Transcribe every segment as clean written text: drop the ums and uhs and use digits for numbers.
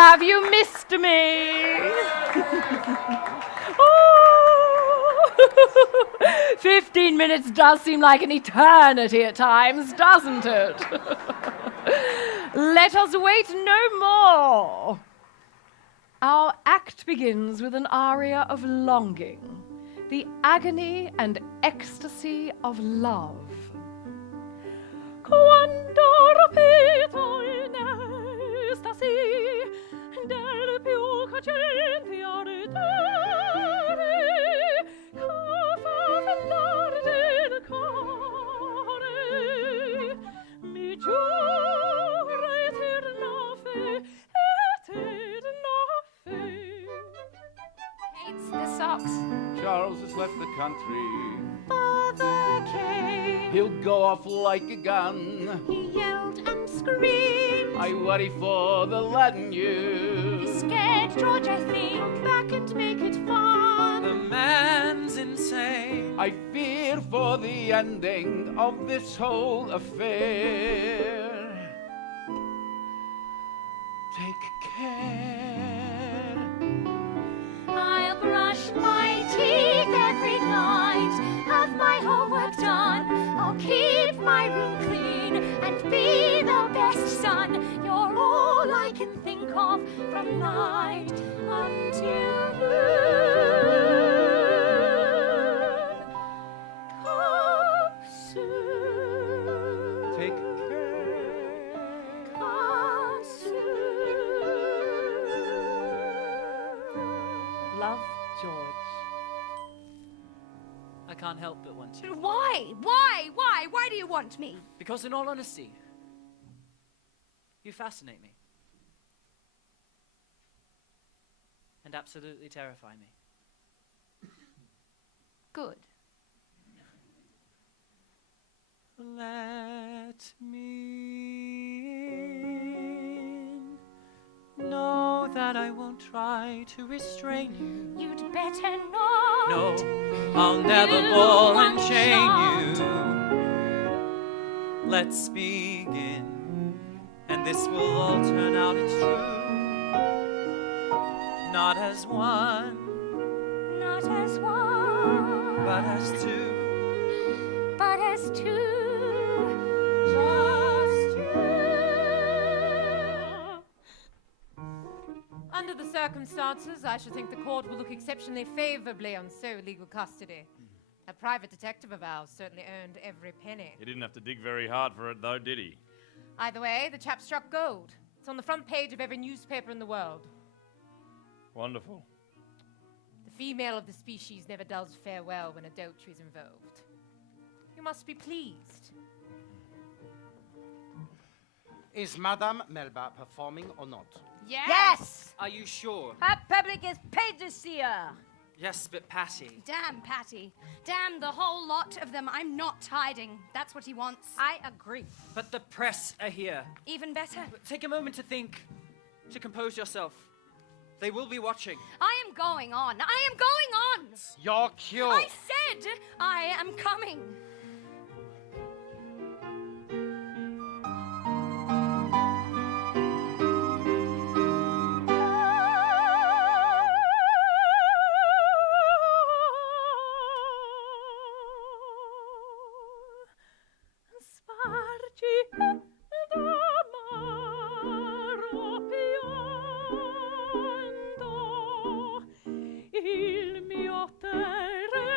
Have you missed me? Oh, 15 minutes does seem like an eternity at times, doesn't it? Let us wait no more. Our act begins with an aria of longing, the agony and ecstasy of love. Quando rapito in estasi del più cocente ardere che fa vendar del core mi giura eterna fe. Hates the socks. Charles has left the country. Father came. He'll go off like a gun. He yelled and screamed. I worry for the lad and you. He's scared George, I think. Come back and make it fun. The man's insane. I fear for the ending of this whole affair. Take care. I'll brush my teeth every night, have my homework done. I'll keep my room clean and be the best son. You're all I can think of from night until noon. Come soon. Take care. Come soon. Love, George. I can't help but want you. Why? Why do you want me? Because in all honesty, you fascinate me. And absolutely terrify me. Good. Let me in. Know that I won't try to restrain you. You'd better not. No, I'll never You ball and won't chain shout. you. Let's begin, and this will all turn out, it's true. Not as one, Not as one, but as two. but as two. Just you. Under the circumstances, I should think the court will look exceptionally favorably on so legal custody. A private detective of ours certainly earned every penny. He didn't have to dig very hard for it, though, did he? Either way, the chap struck gold. It's on the front page of every newspaper in the world. Wonderful. The female of the species never does fare well when adultery is involved. You must be pleased. Is Madame Melba performing or not? Yes! Are you sure? Her public is paid to see her. Yes, but Patty. Damn Patty. Damn the whole lot of them. I'm not hiding. That's what he wants. I agree. But the press are here. Even better. Take a moment to think, to compose yourself. They will be watching. I am going on. I am going on. Your cue. I said I am coming. Il mio terrestre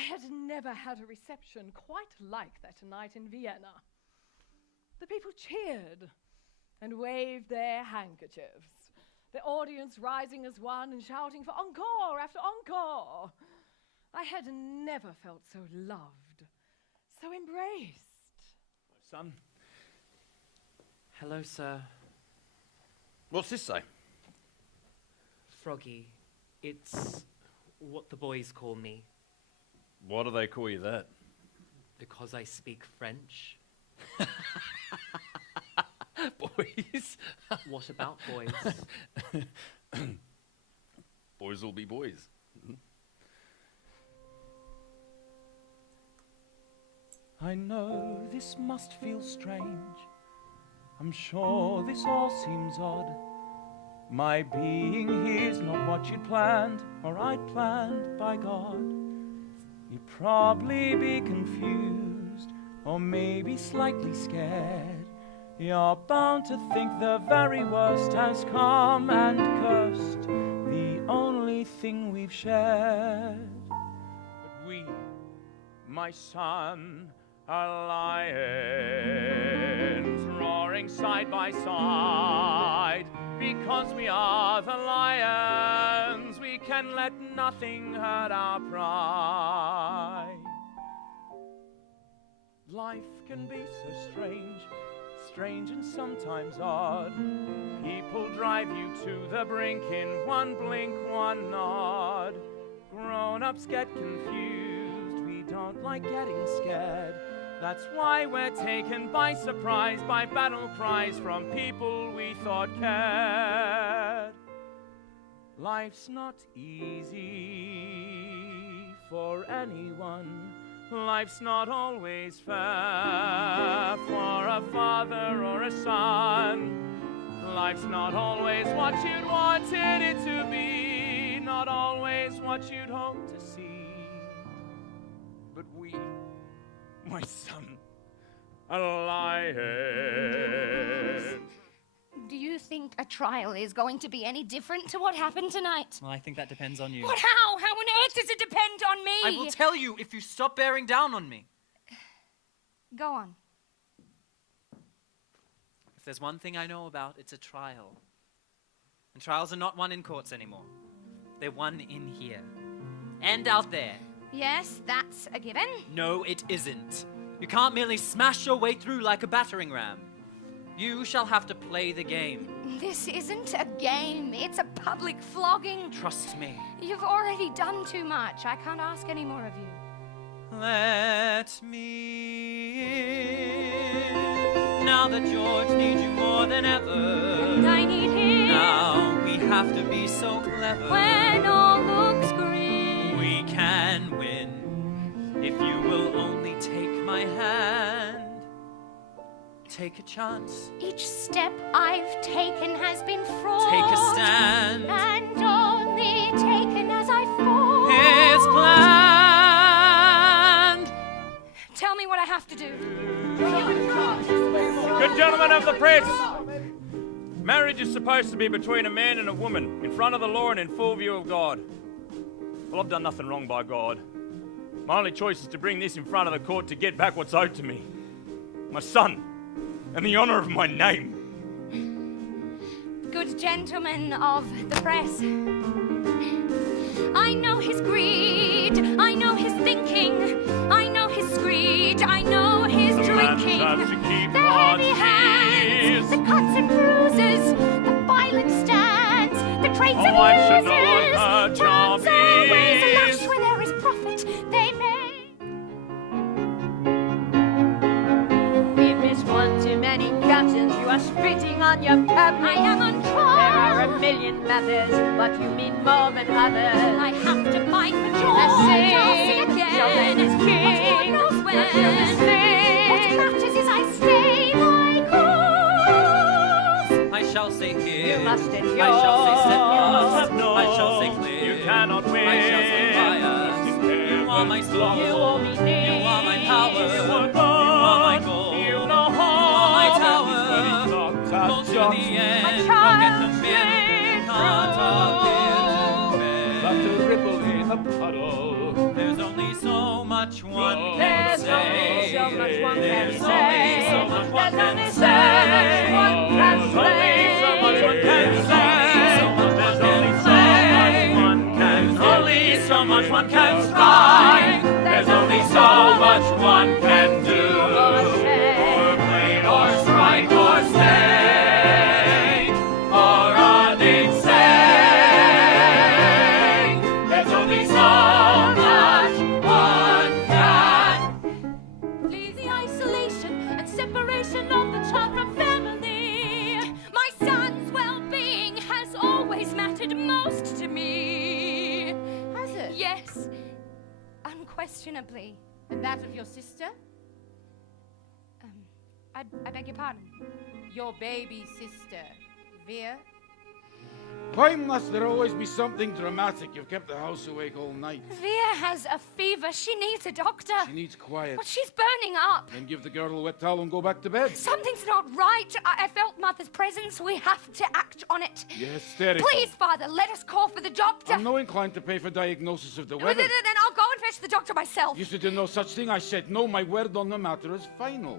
had never had a reception quite like that night in Vienna. The people cheered and waved their handkerchiefs, the audience rising as one and shouting for encore after encore. I had never felt so loved, so embraced. Son, Hello, sir. what's this say? Froggy. It's what the boys call me, Why do they call you that? because I speak French. Boys. What about boys? Boys will be boys. I know this must feel strange. I'm sure this all seems odd. My being here's not what you'd planned, or I'd planned by God. You'd probably be confused, or maybe slightly scared. You're bound to think the very worst has come and cursed the only thing we've shared. But we, my son, are lions, roaring side by side. Because we are the lions, we can let nothing hurt our pride. Life can be so strange, strange and sometimes odd. People drive you to the brink in one blink, one nod. Grown-ups get confused, we don't like getting scared. That's why we're taken by surprise by battle cries from people we thought cared. Life's not easy for anyone. Life's not always fair for a father or a son. Life's not always what you'd wanted it to be, not always what you'd hoped to see. But we, my son, are lions. Do you think a trial is going to be any different to what happened tonight? Well, I think that depends on you. What? How? How on earth does it depend on me? I will tell you if you stop bearing down on me. Go on. If there's one thing I know about, it's a trial. And trials are not won in courts anymore. They're won in here. And out there. Yes, that's a given. No, it isn't. You can't merely smash your way through like a battering ram. You shall have to play the game. This isn't a game. It's a public flogging. Trust me. You've already done too much. I can't ask any more of you. Let me in. Now that George needs you more than ever. And I need him. Now we have to be so clever. When all looks grim. We can win if you will only take my hand. Take a chance. Each step I've taken has been fraught. Take a stand. And only taken as I fall. It's planned. Tell me what I have to do. Good gentlemen of the press, marriage is supposed to be between a man and a woman, in front of the law and in full view of God. Well, I've done nothing wrong by God. My only choice is to bring this in front of the court to get back what's owed to me. My son, and the honor of my name. Good gentlemen of the press, I know his greed, I know his thinking, I know his screed, I know his drinking. The heavy hands, the cuts and bruises, the violent stands, the traits and uses. Tongues always lash where there is profit, they may. One too many captains, you are spitting on your public. I am on trial. There are a million methods, but you mean more than others. I have to fight for George. The same I'll see again. shall reign as king. But God knows when. What matters is I stay my course. I shall say here. You must endure. I shall say You steadfast. have no, I shall say clear. You cannot win. I shall say fire. You are my soul. You all me need. You are my power. You are You are my goal. You know You are my tower. Go to the end. My Forget child the men. Can't appear to men. But to ripple it a puddle. There's only so much one can There's say. only so much one can There's say. only so much one There's can only say. so much one can There's only so much one can There's say. only so much one can strike. There's only so much one can do. Or plain or strike or stay. Or unsay. There's only so much one can. Please the isolation and separation of the child from family. My son's well-being has always mattered most to me. Has it? Yes, unquestionably. And that of your sister? I beg your pardon. Your baby sister, Veer? Why must there always be something dramatic? You've kept the house awake all night. Veer has a fever. She needs a doctor. She needs quiet. But she's burning up. Then give the girl a wet towel and go back to bed. Something's not right. I felt Mother's presence. We have to act on it. You're hysterical. Please, Father, let us call for the doctor. I'm no inclined to pay for diagnosis of the Then weather. I'll go and fetch the doctor myself. You should do no such thing. I said no. My word on the matter is final.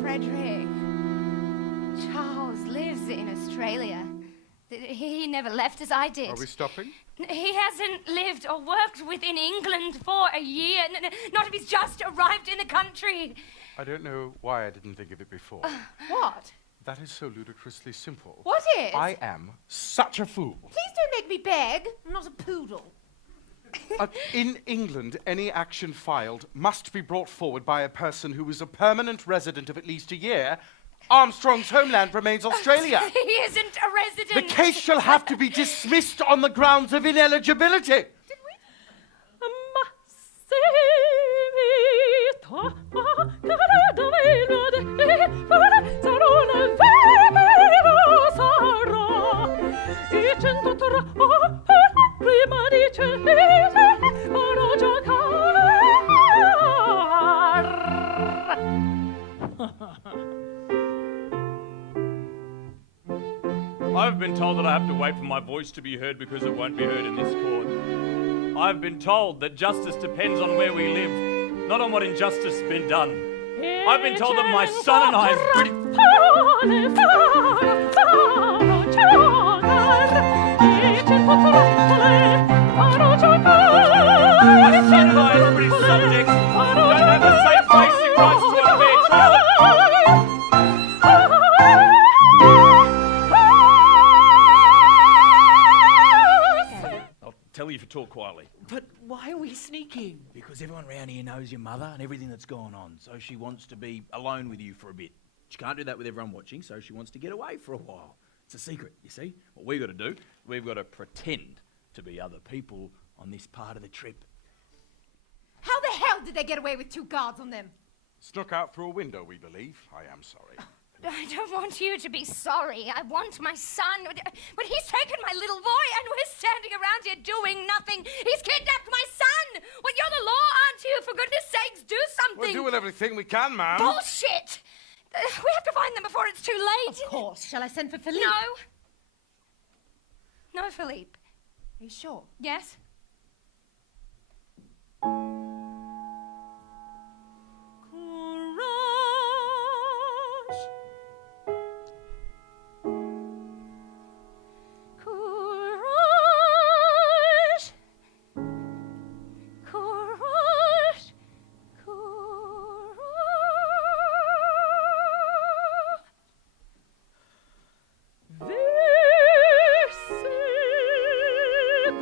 Frederick. Charles lives in Australia. He never left as I did. Are we stopping? He hasn't lived or worked within England for a year. Not if he's just arrived in the country. I don't know why I didn't think of it before. What? That is so ludicrously simple. What is? I am such a fool. Please don't make me beg. I'm not a poodle. In England, any action filed must be brought forward by a person who is a permanent resident of at least a year. Armstrong's homeland remains Australia. He isn't a resident. The case shall have to be dismissed on the grounds of ineligibility. I've been told that I have to wait for my voice to be heard because it won't be heard in this court. I've been told that justice depends on where we live, not on what injustice has been done. I've been told that my son and I is British. My son and I is British subjects don't have the same basic rights to a fair trial. I'll tell you if you talk quietly. But why are we sneaking? Because everyone around here knows your mother and everything that's gone on, so she wants to be alone with you for a bit. She can't do that with everyone watching, so she wants to get away for a while. It's a secret, you see? What we've got to do, we've got to pretend to be other people on this part of the trip. How the hell did they get away with 2 guards on them? Snuck out through a window, we believe. I am sorry. I don't want you to be sorry. I want my son. But he's taken my little boy and we're standing around here doing nothing. He's kidnapped my son. Well, you're the law, aren't you? For goodness sakes, do something. We're doing everything we can, ma'am. Bullshit! We have to find them before it's too late. Of course. Shall I send for Philippe? No. No, Philippe. Are you sure? Yes? This is the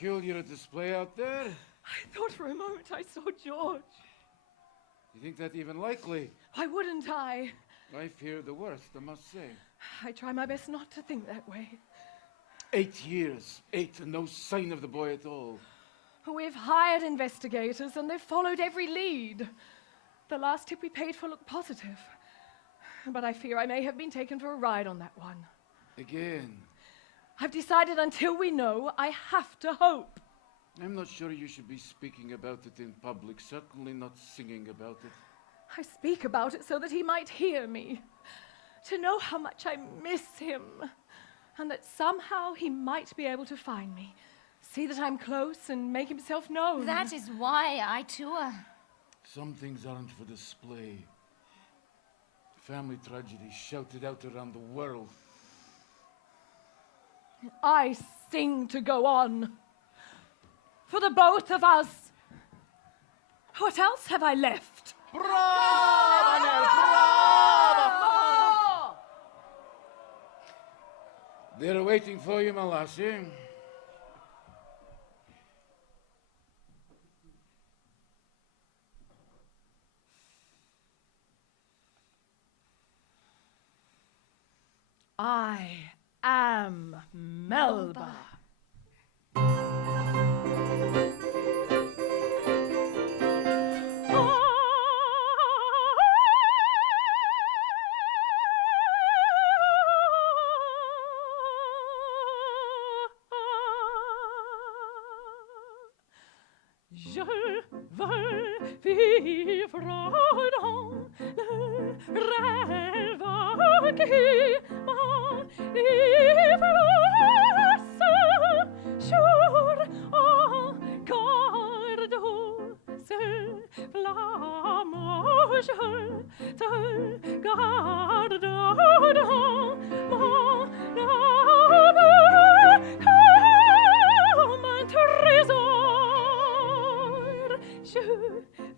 peculiar display out there? I thought for a moment I saw George. You think that even likely? Why wouldn't I? I fear the worst, I must say. I try my best not to think that way. 8 years. 8 and no sign of the boy at all. We've hired investigators and they've followed every lead. The last tip we paid for looked positive. But I fear I may have been taken for a ride on that one. Again. I've decided until we know, I have to hope. I'm not sure you should be speaking about it in public, certainly not singing about it. I speak about it so that he might hear me. To know how much I miss him. And that somehow he might be able to find me. See that I'm close and make himself known. That is why I tour. Some things aren't for display. Family tragedy shouted out around the world. I sing to go on. For the both of us. What else have I left? Bravo, Nell, bravo! They're waiting for you, my lassie. I am Melba. Je veux vivre dans le rêve qui m'enivre jour encore douce flamme. Je te garde dans mon âme comme un trésor. Je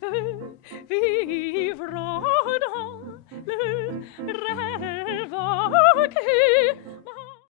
veux vivre